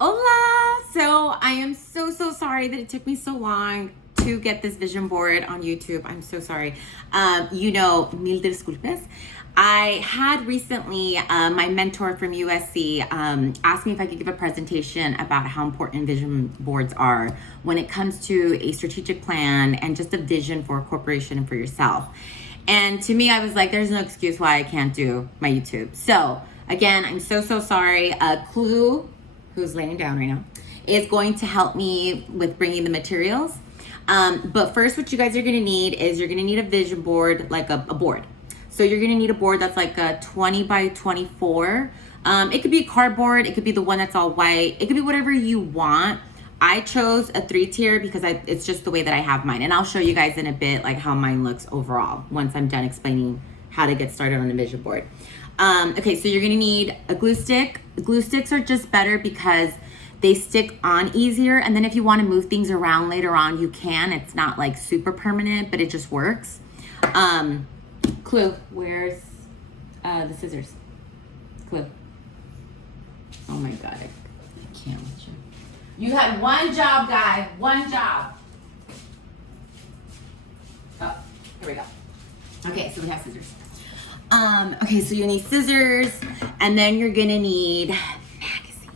Hola! So I am so sorry that it took me so long to get this vision board on YouTube. I'm so sorry. Mil disculpas. I had recently, my mentor from USC asked me if I could give a presentation about how important vision boards are when it comes to a strategic plan and just a vision for a corporation and for yourself. And to me, I was like, there's no excuse why I can't do my YouTube. So again, I'm so sorry. Clue, who's laying down right now, is going to help me with bringing the materials. But first, what you guys are gonna need is you're gonna need a vision board, like a board. So you're gonna need a board that's like a 20 by 24. It could be cardboard, it could be the one that's all white, it could be whatever you want. I chose a 3-tier because it's just the way that I have mine. And I'll show you guys in a bit like how mine looks overall once I'm done explaining how to get started on a vision board. Okay, so you're gonna need a glue stick. Glue sticks are just better because they stick on easier, and then if you want to move things around later on, you can. It's not like super permanent, but it just works. Clue, where's the scissors? Clue. Oh my God, I can't with you. You had one job, guy, one job. Oh, here we go. Okay, so we have scissors. Okay, so you need scissors, and then you're gonna need magazines.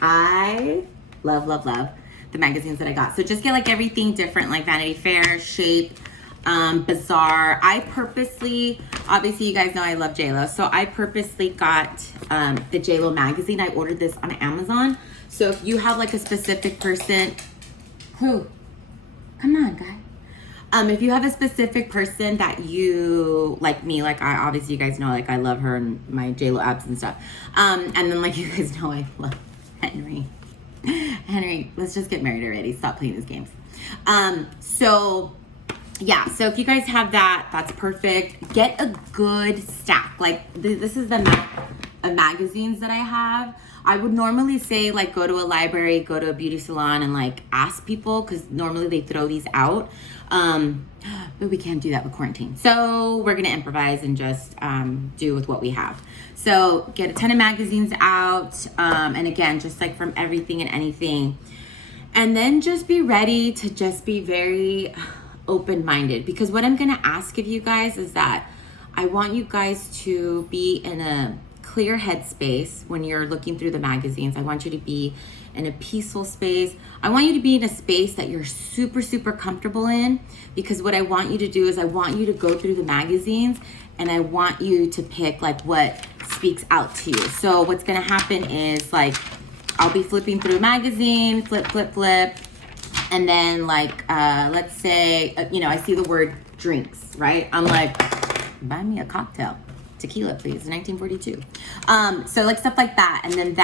I love the magazines that I got. So just get like everything different, like Vanity Fair, Shape, Bazaar. I purposely, obviously you guys know I love JLo, so I purposely got the JLo magazine. I ordered this on Amazon. So if you have like a specific person, come on, guy. If you have a specific person that you, like me, like I, obviously you guys know, like I love her and my JLo abs and stuff. And then like you guys know I love Henry, let's just get married already. Stop playing these games. So if you guys have that, that's perfect. Get a good stack. Like this is the of magazines that I have. I would normally say like go to a library, go to a beauty salon and like ask people because normally they throw these out. But we can't do that with quarantine. So we're gonna improvise and just do with what we have. So get a ton of magazines out. And again, just like from everything and anything. And then just be ready to just be very open-minded, because what I'm gonna ask of you guys is that I want you guys to be in a clear headspace when you're looking through the magazines. I want you to be in a peaceful space. I want you to be in a space that you're super comfortable in, because what I want you to do is I want you to go through the magazines and I want you to pick like what speaks out to you. So what's gonna happen is like I'll be flipping through a magazine, flip, and then like let's say I see the word drinks, right? I'm like, buy me a cocktail. Tequila, please, 1942. So like stuff like that. And then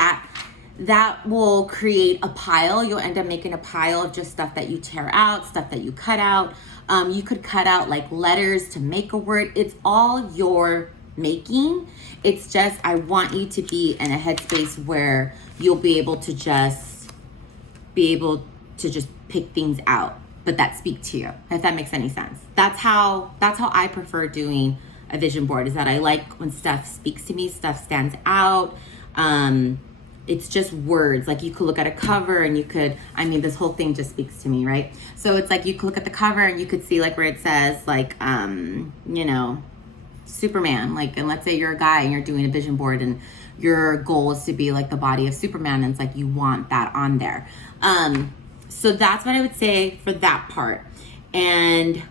that will create a pile. You'll end up making a pile of just stuff that you tear out, stuff that you cut out. You could cut out like letters to make a word. It's all your making. It's just, I want you to be in a headspace where you'll be able to just pick things out, but that speak to you, if that makes any sense. That's how I prefer doing a vision board, is that I like when stuff speaks to me, stuff stands out. It's just words. Like you could look at a cover and this whole thing just speaks to me, right? So it's like you could look at the cover and you could see like where it says like, Superman, like, and let's say you're a guy and you're doing a vision board and your goal is to be like the body of Superman, and it's like you want that on there. So that's what I would say for that part. And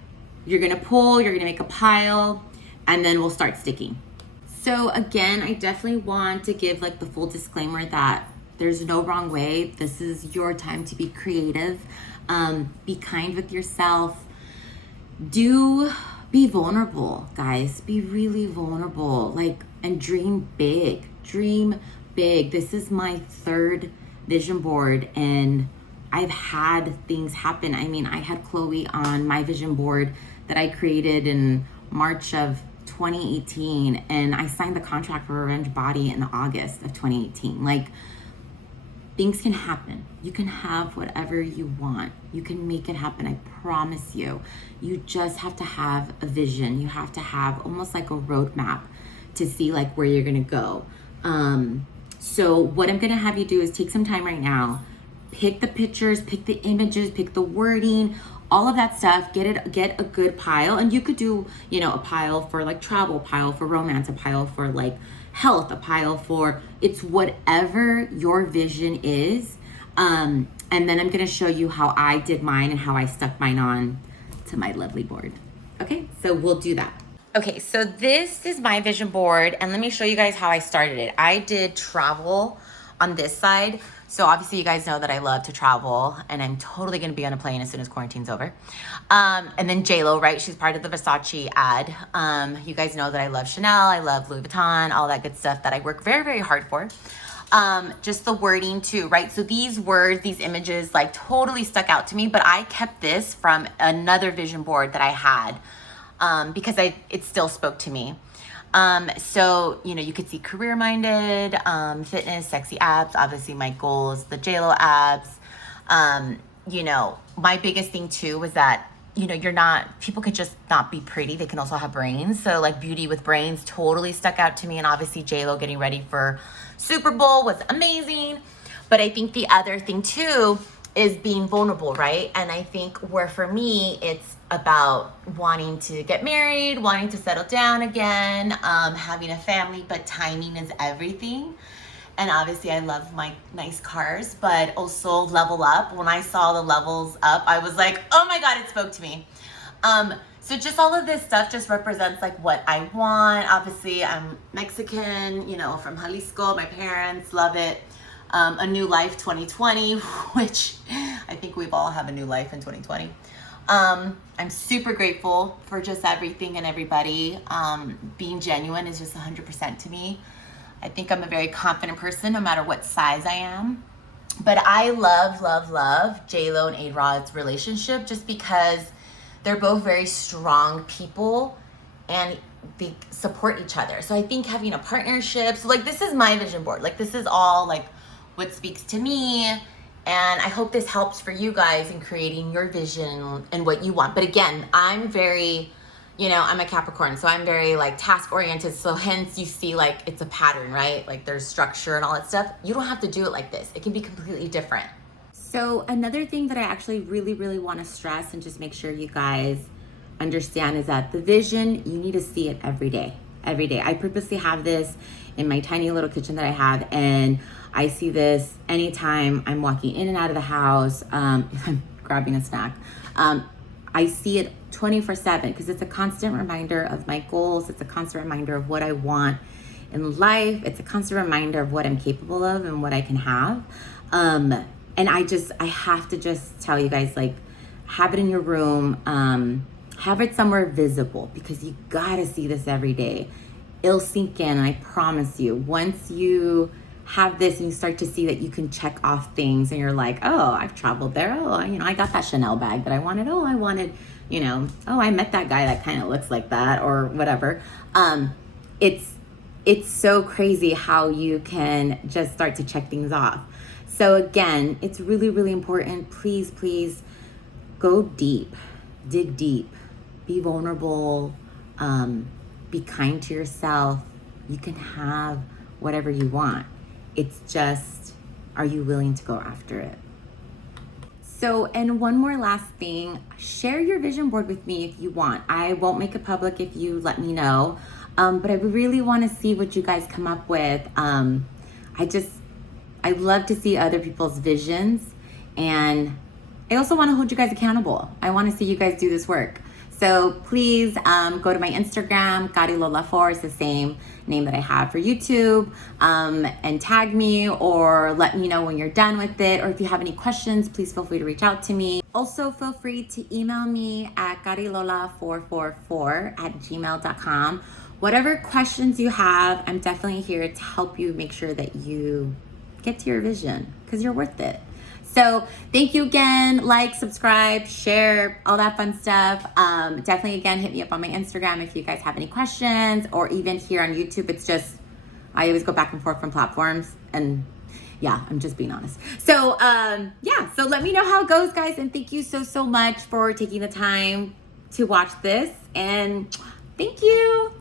you're gonna make a pile, and then we'll start sticking. So again, I definitely want to give like the full disclaimer that there's no wrong way. This is your time to be creative. Be kind with yourself. Be vulnerable, guys. Be really vulnerable. And dream big. Dream big. This is my 3rd vision board, and I've had things happen. I mean, I had Chloe on my vision board that I created in March of 2018, and I signed the contract for Revenge Body in August of 2018. Like, things can happen. You can have whatever you want. You can make it happen, I promise you. You just have to have a vision. You have to have almost like a roadmap to see like where you're gonna go. So what I'm gonna have you do is take some time right now, pick the pictures, pick the images, pick the wording, all of that stuff, get a good pile. And you could do, you know, a pile for like travel, pile for romance, a pile for like health, a pile for, it's whatever your vision is. And then I'm gonna show you how I did mine and how I stuck mine on to my lovely board. Okay, so we'll do that. Okay, so this is my vision board, and let me show you guys how I started it. I did travel on this side. So obviously you guys know that I love to travel, and I'm totally gonna be on a plane as soon as quarantine's over. And then JLo, right? She's part of the Versace ad. You guys know that I love Chanel, I love Louis Vuitton, all that good stuff that I work very, very hard for. Just the wording too, right? So these words, these images like totally stuck out to me, but I kept this from another vision board that I had because it still spoke to me. So, you know, you could see career-minded, fitness, sexy abs. Obviously my goal is the JLo abs. You know, my biggest thing too was that, you know, people could just not be pretty. They can also have brains. So like beauty with brains totally stuck out to me. And obviously JLo getting ready for Super Bowl was amazing. But I think the other thing too is being vulnerable, right? And I think where for me, it's about wanting to get married, wanting to settle down again, having a family, but timing is everything. And obviously I love my nice cars, but also level up. When I saw the levels up, I was like, oh my God, it spoke to me. So just all of this stuff just represents like what I want. Obviously I'm Mexican, you know, from Jalisco, my parents love it. A new life 2020, which I think we've all have a new life in 2020. I'm super grateful for just everything and everybody. Being genuine is just 100% to me. I think I'm a very confident person no matter what size I am. But I love, love, love JLo and A-Rod's relationship just because they're both very strong people and they support each other. So I think having a partnership, so like this is my vision board. Like this is all like what speaks to me. And I hope this helps for you guys in creating your vision and what you want. But again, I'm very, you know, I'm a Capricorn, so I'm very like task oriented. So hence you see like it's a pattern, right? Like there's structure and all that stuff. You don't have to do it like this. It can be completely different. So another thing that I actually really, really want to stress and just make sure you guys understand is that the vision, you need to see it every day. Every day. I purposely have this in my tiny little kitchen that I have, and I see this anytime I'm walking in and out of the house, if I'm grabbing a snack. I see it 24/7 because it's a constant reminder of my goals. It's a constant reminder of what I want in life. It's a constant reminder of what I'm capable of and what I can have. And I have to just tell you guys, like, have it in your room, have it somewhere visible because you gotta see this every day. It'll sink in, and I promise you, once you have this and you start to see that you can check off things and you're like, oh, I've traveled there. Oh, you know, I got that Chanel bag that I wanted. Oh, I wanted, you know, oh, I met that guy that kind of looks like that or whatever. It's so crazy how you can just start to check things off. So again, it's really, really important. Please, please go deep, dig deep, be vulnerable, be kind to yourself. You can have whatever you want. It's just, are you willing to go after it? So, and one more last thing, share your vision board with me if you want. I won't make it public if you let me know, but I really want to see what you guys come up with. I love to see other people's visions, and I also want to hold you guys accountable. I want to see you guys do this work. So please go to my Instagram, Carilola4 is the same name that I have for YouTube, and tag me or let me know when you're done with it. Or if you have any questions, please feel free to reach out to me. Also feel free to email me at Carilola444@gmail.com. Whatever questions you have, I'm definitely here to help you make sure that you get to your vision because you're worth it. So thank you again. Like, subscribe, share, all that fun stuff. Definitely, again, hit me up on my Instagram if you guys have any questions, or even here on YouTube. It's just, I always go back and forth from platforms, and yeah, I'm just being honest. So yeah, so let me know how it goes, guys. And thank you so, so much for taking the time to watch this. And thank you.